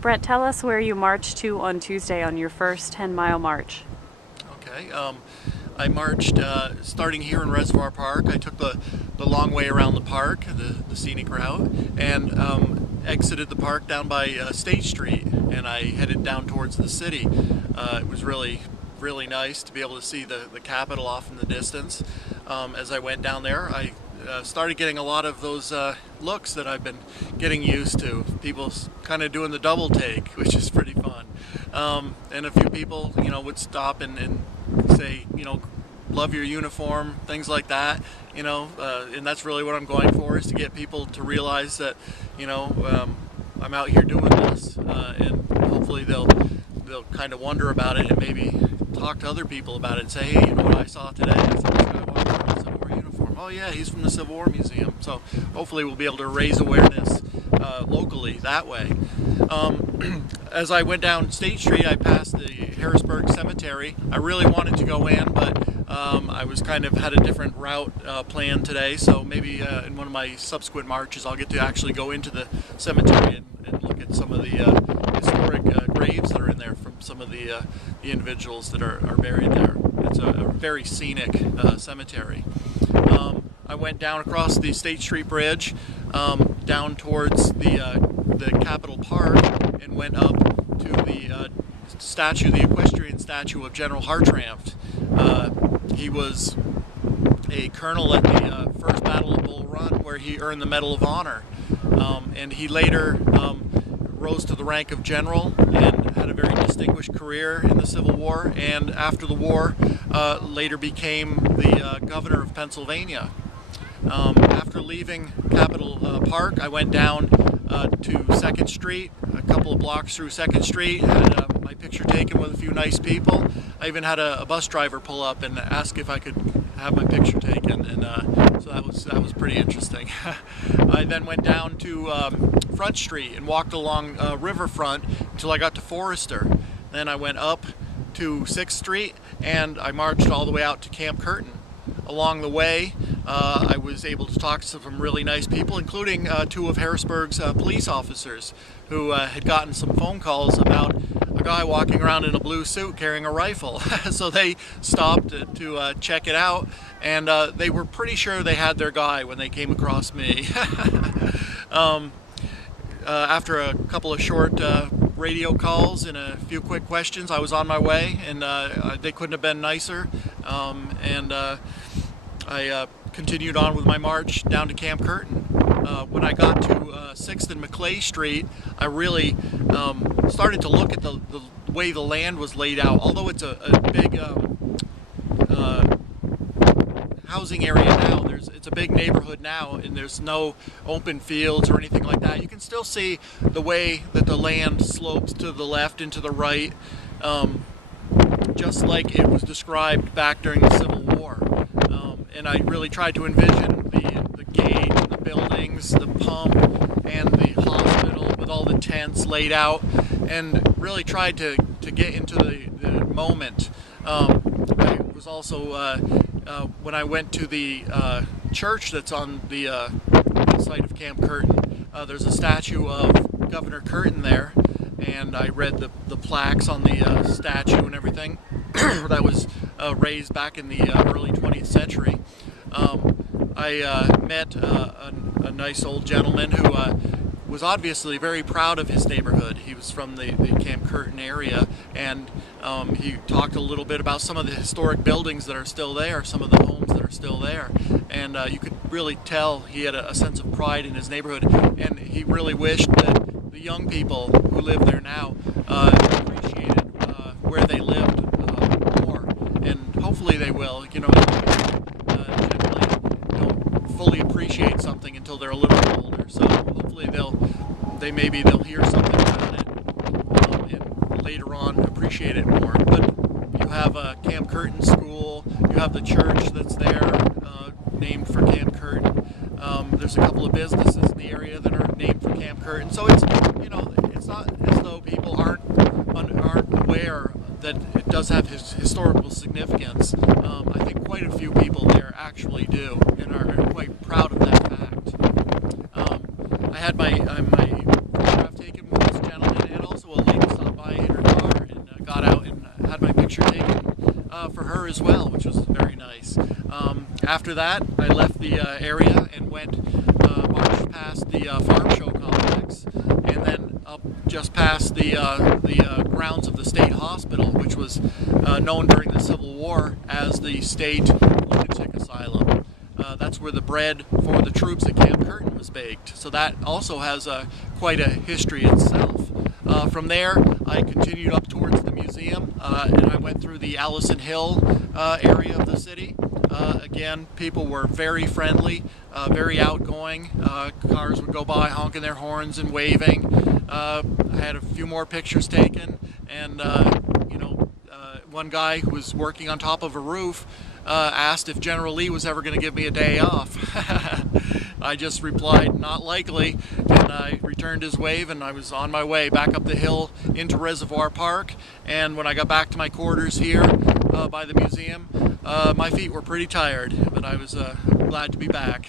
Brett, tell us where you marched to on Tuesday on your first 10-mile march. Okay, I marched starting here in Reservoir Park. I took the long way around the park, the scenic route, and exited the park down by State Street, and I headed down towards the city. It was really nice to be able to see the Capitol off in the distance. As I went down there, I started getting a lot of those looks that I've been getting used to. People kind of doing the double take, which is pretty fun. And a few people, would stop and say, love your uniform, things like that, and that's really what I'm going for, is to get people to realize that, I'm out here doing this, and hopefully they'll kind of wonder about it and maybe talk to other people about it and say, hey, you know what I saw today? I saw this guy walking around in a Civil War uniform. Oh yeah, he's from the Civil War Museum. So hopefully we'll be able to raise awareness locally that way. As I went down State Street, I passed the Harrisburg Cemetery. I really wanted to go in, but I was had a different route planned today, so maybe in one of my subsequent marches I'll get to actually go into the cemetery and look at some of the historic graves that are in there from some of the individuals that are buried there. It's a very scenic cemetery. I went down across the State Street Bridge, down towards the Capitol Park, and went up to the the equestrian statue of General Hartranft. He was a colonel at the First Battle of Bull Run, where he earned the Medal of Honor, and he later rose to the rank of general and had a very distinguished career in the Civil War, and after the war later became the governor of Pennsylvania. After leaving Capitol Park, I went down to 2nd Street, a couple of blocks through 2nd Street, had my picture taken with a few nice people. I even had a bus driver pull up and ask if I could have my picture taken, and so that was pretty interesting. I then went down to Front Street and walked along Riverfront until I got to Forrester. Then I went up to 6th Street and I marched all the way out to Camp Curtin. Along the way, I was able to talk to some really nice people, including two of Harrisburg's police officers who had gotten some phone calls about a guy walking around in a blue suit carrying a rifle. So they stopped to check it out, and they were pretty sure they had their guy when they came across me. After a couple of short radio calls and a few quick questions, I was on my way, and they couldn't have been nicer. I continued on with my march down to Camp Curtin. When I got to 6th and Maclay Street, I really started to look at the way the land was laid out. Although it's a big housing area now, it's a big neighborhood now, and there's no open fields or anything like that. You can still see the way that the land slopes to the left and to the right, just like it was described back during the Civil War. And I really tried to envision the gate, the buildings, the pump, and the hospital with all the tents laid out, and really tried to get into the moment. I was also, when I went to the church that's on the site of Camp Curtin, there's a statue of Governor Curtin there, and I read the plaques on the statue and everything that was raised back in the early 20th century. I met a nice old gentleman who was obviously very proud of his neighborhood. He was from the Camp Curtin area, and he talked a little bit about some of the historic buildings that are still there, some of the homes that are still there, and you could really tell he had a sense of pride in his neighborhood, and he really wished that the young people who live there now appreciated where they lived more, and hopefully they will. Generally don't fully appreciate something until they're a little older, so hopefully maybe they'll hear something about it and later on appreciate it more. But you have a Camp Curtin school, you have the church that's there, named for Camp Curtin. There's a couple of businesses in the area that are named for Camp Curtin. So it's not as though people aren't aware that it does have historical significance. I think quite a few people there actually do and are quite proud of that fact. I had my photograph taken with this gentleman, and also as well, which was very nice. After that, I left the area and marched past the farm show complex, and then up just past the grounds of the state hospital, which was known during the Civil War as the state lunatic asylum. That's where the bread for the troops at Camp Curtin was baked. So that also has quite a history itself. From there, I continued up towards the museum, and I went through the Allison Hill area of the city. Again, people were very friendly, very outgoing. Cars would go by honking their horns and waving. I had a few more pictures taken, and one guy who was working on top of a roof asked if General Lee was ever going to give me a day off. I just replied, not likely, and I returned his wave, and I was on my way back up the hill into Reservoir Park. And when I got back to my quarters here by the museum, my feet were pretty tired, but I was glad to be back.